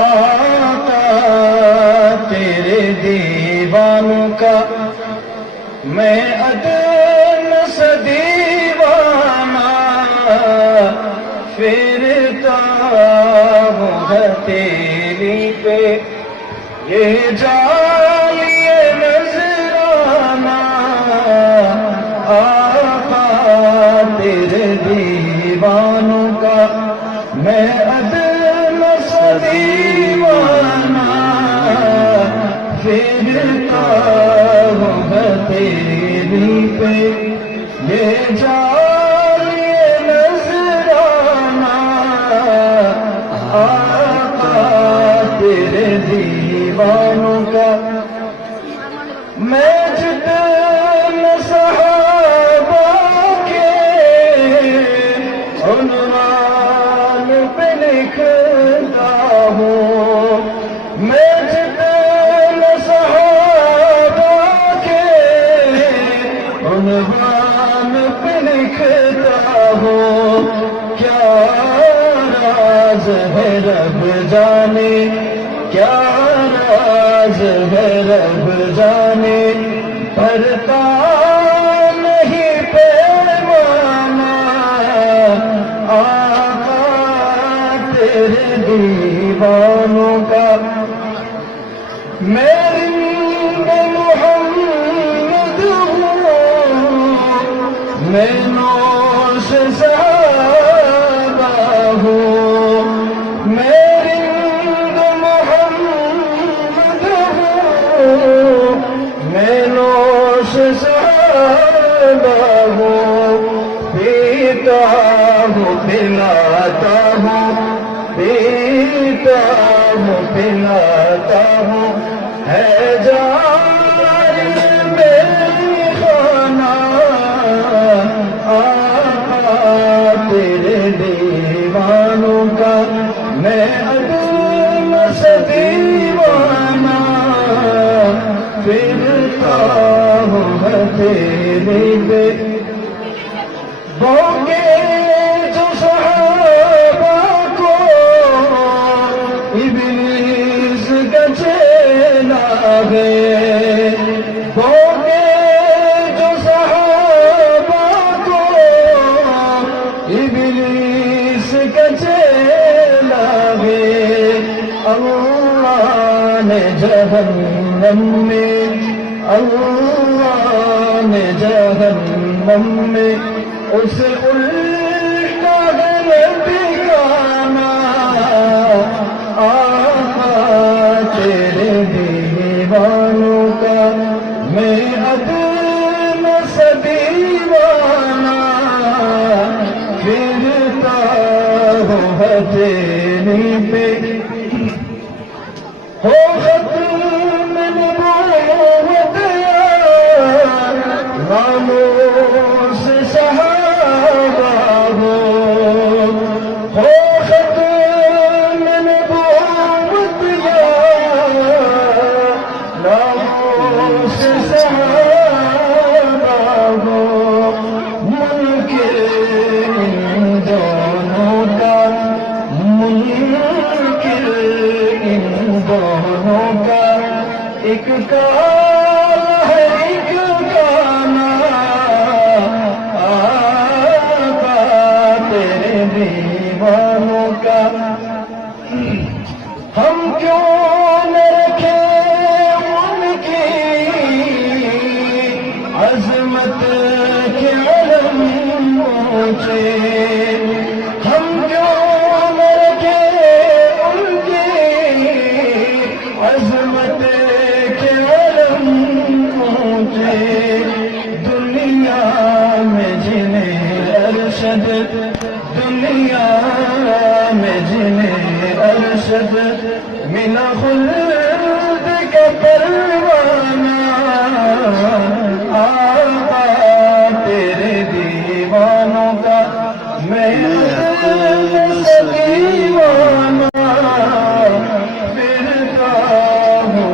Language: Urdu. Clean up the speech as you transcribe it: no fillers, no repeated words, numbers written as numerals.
آقا تیرے دیوانوں کا میں ادن سے دیوانہ پھرتا ہوں ہتھیلی پہ یہ جالی نذرانہ آقا تیرے دیوانوں کا میں ادن سے دیوانہ پھرتا ہوں ہتھیلی پہ یہ جالی نذرانہ آقا تیرے دیوانوں کا میں جتنے صحابہ کے عنوان پہ لکھتا ہوں میں جتنے صحابہ کے عنوان پہ لکھتا ہوں کیا راز ہے رب جانے کیا راز ہے رب جانے پرتا نہیں پیمانہ آقا تیرے دیوانوں کا میں محمد ہوں میں نوش صحابہ ہوں میں میں نوش صحابہ ہوں پیتا ہوں پلاتا ہوں پیتا ہوں پلاتا ہوں ہے جاری میری خانہ آقا تیرے دیوانوں کا میں ادن سے دیوانہ پھرتا ہوں ہتھیلی پہ بھوکے جو صحابہ کو ابلیس کا چیلا ہے بھوکے جو صحابہ کو ابلیس کا چیلا ہے اللہ نے جہنم میں اللہ نے جہنم میں اسے الٹا ہے ٹھکانہ آقا تیرے دیوانوں کا میں ادن سے دیوانہ پھرتا ہوں ہتھیلی پہ ہو ختم نبوت ناموس صحابہ ہو ختم نبوت ناموس صحابہ ہو ملک ان دونوں کا ملک ان دونوں کا ایک کال ہے ایک گانا آقا تیرے دیوانوں کا ہم کیوں نہ رکھے ان کی عظمت کے علم اونچے ہم کیوں نہ رکھے ان کی عظمت کے علم اونچے دنیا میں جنہیں ارشد دنیا میں جنہیں ارشد ملا خلد کا پروانہ آقا تیرے دیوانوں کا میں دیوانہ پھرتا ہوں